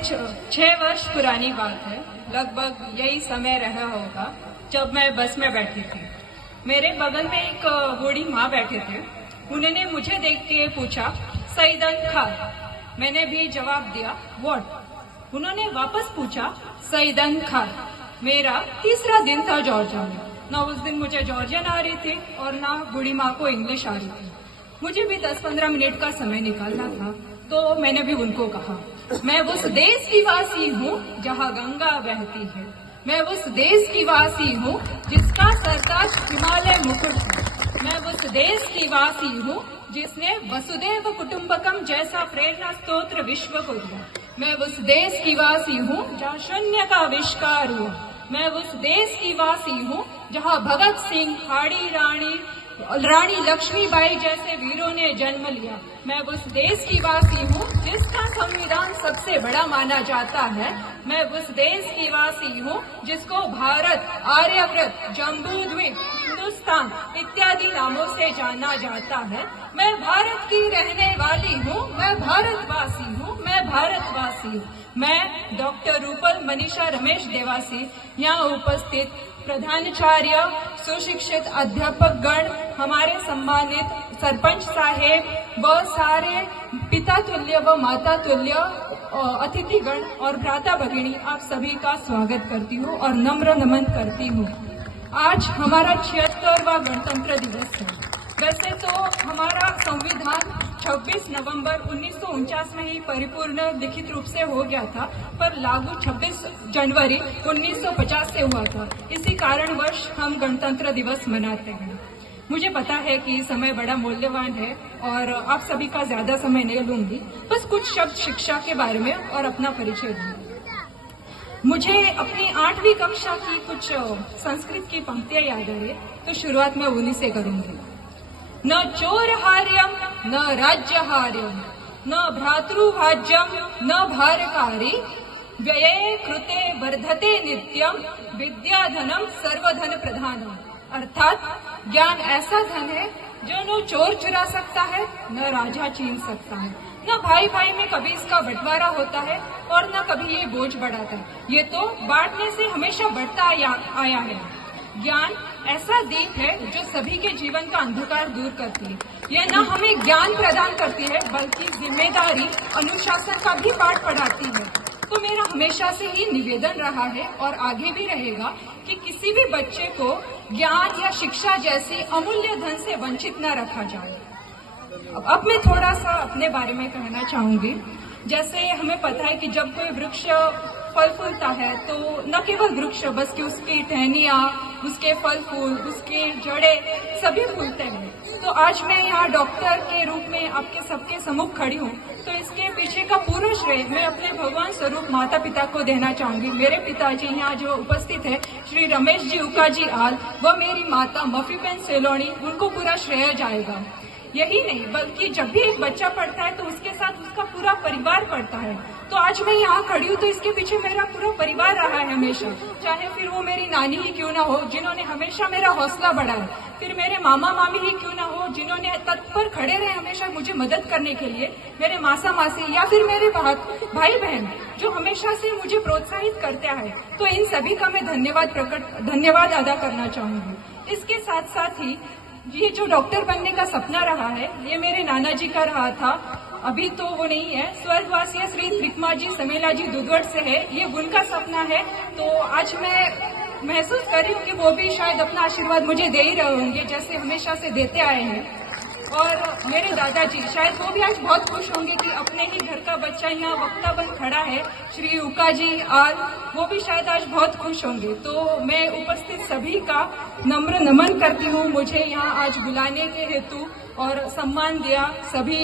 कुछ 6 वर्ष पुरानी बात है। लगभग यही समय रहा होगा जब मैं बस में बैठी थी। मेरे बगल में एक बूढ़ी माँ बैठे थे। उन्होंने मुझे देख के पूछा, सईदन खान। मैंने भी जवाब दिया, व्हाट। उन्होंने वापस पूछा, सईदन खान। मेरा तीसरा दिन था जॉर्जिया में। ना उस दिन मुझे जॉर्जियन आ रही थी और ना बूढ़ी माँ को इंग्लिश आ रही थी। मुझे भी 10-15 मिनट का समय निकालना था, तो मैंने भी उनको कहा, मैं उस देश की वासी हूँ जहाँ गंगा बहती है। मैं उस देश की वासी हूँ जिसका सरताज हिमालय मुकुट है। मैं उस देश की वासी हूँ जिसने वसुदेव कुटुंबकम जैसा प्रेरणा स्तोत्र विश्व को दिया। मैं उस देश की वासी हूँ जहाँ शून्य का आविष्कार हुआ। मैं उस देश की वासी हूँ जहाँ भगत सिंह, हाड़ी रानी लक्ष्मीबाई जैसे वीरों ने जन्म लिया। मैं उस देश की वासी हूँ जिसका संविधान सबसे बड़ा माना जाता है। मैं उस देश की वासी हूँ जिसको भारत, आर्यव्रत, जम्बूद्वीप, हिंदुस्तान इत्यादि नामों से जाना जाता है। मैं भारत की रहने वाली हूँ। मैं भारतवासी हूँ। मैं भारतवासी हूँ। मैं डॉक्टर रूपल मनीषा रमेश देवासी यहाँ उपस्थित प्रधानाचार्य, सुशिक्षित अध्यापक गण, हमारे सम्मानित सरपंच साहेब व सारे पिता तुल्य व माता तुल्य अतिथिगण और भ्राता भगिनी, आप सभी का स्वागत करती हूँ और नम्र नमन करती हूँ। आज हमारा 76वां गणतंत्र दिवस है। वैसे तो हमारा संविधान 26 नवंबर 1949 में ही परिपूर्ण लिखित रूप से हो गया था, पर लागू 26 जनवरी 1950 से हुआ था। इसी कारणवश हम गणतंत्र दिवस मनाते हैं। मुझे पता है कि समय बड़ा मूल्यवान है और आप सभी का ज्यादा समय नहीं लूंगी। बस कुछ शब्द शिक्षा के बारे में और अपना परिचय दूंगी। मुझे अपनी 8वीं कक्षा की कुछ संस्कृत की पंक्तियां याद आ रही है, तो शुरुआत मैं उन्हीं से करूंगी। न चोरहार्यम न राज्यहार्यम न भ्रातृभाज्यम न भारकारी व्यये कृते वर्धते नित्यम विद्याधनम सर्वधन प्रधानम। अर्थात ज्ञान ऐसा धन है जो न चोर चुरा सकता है, न राजा छीन सकता है, न भाई भाई में कभी इसका बंटवारा होता है और न कभी ये बोझ बढ़ाता है। ये तो बांटने से हमेशा बढ़ता आया है। ज्ञान ऐसा दीप है जो सभी के जीवन का अंधकार दूर करती है। यह न हमें ज्ञान प्रदान करती है बल्कि जिम्मेदारी, अनुशासन का भी पाठ पढ़ाती है। तो मेरा हमेशा से ही निवेदन रहा है और आगे भी रहेगा कि किसी भी बच्चे को ज्ञान या शिक्षा जैसी अमूल्य धन से वंचित न रखा जाए। अब मैं थोड़ा सा अपने बारे में कहना चाहूंगी। जैसे हमें पता है कि जब कोई वृक्ष फल फूलता है तो न केवल वृक्ष, बस कि उसकी टहनियाँ, उसके फल फूल, उसके जड़ें सभी फूलते हैं। तो आज मैं यहाँ डॉक्टर के रूप में आपके सबके सम्मुख खड़ी हूँ, तो इसके पीछे का पूरा श्रेय मैं अपने भगवान स्वरूप माता पिता को देना चाहूंगी। मेरे पिताजी यहाँ जो उपस्थित है, श्री रमेश जी उकाजी आल, व मेरी माता मफीबेन सेलोनी, उनको पूरा श्रेय जाएगा। यही नहीं बल्कि जब भी एक बच्चा पढ़ता है तो उसके साथ उसका पूरा परिवार पढ़ता है। तो आज मैं यहाँ खड़ी हूँ तो इसके पीछे मेरा पूरा परिवार रहा है हमेशा। चाहे फिर वो मेरी नानी ही क्यों ना हो जिन्होंने हमेशा मेरा हौसला बढ़ाया, फिर मेरे मामा मामी ही क्यों ना हो जिन्होंने तत्पर खड़े रहे हमेशा मुझे मदद करने के लिए, मेरे मासा मासी या फिर मेरे भाई बहन जो हमेशा से मुझे प्रोत्साहित करते हैं। तो इन सभी का मैं धन्यवाद अदा करना चाहूंगी। इसके साथ साथ ही ये जो डॉक्टर बनने का सपना रहा है, ये मेरे नाना जी का रहा था। अभी तो वो नहीं है, स्वर्गवासी श्री त्रिकमा जी समेला जी दुधवट से है, ये उनका सपना है। तो आज मैं महसूस कर रही हूँ कि वो भी शायद अपना आशीर्वाद मुझे दे ही रहे होंगे जैसे हमेशा से देते आए हैं। और मेरे दादाजी शायद वो भी आज बहुत खुश होंगे कि अपने ही घर का बच्चा यहाँ वक्ता बन खड़ा है, श्री उकाजी आल, वो भी शायद आज बहुत खुश होंगे। तो मैं उपस्थित सभी का नम्र नमन करती हूँ। मुझे यहाँ आज बुलाने के हेतु और सम्मान दिया सभी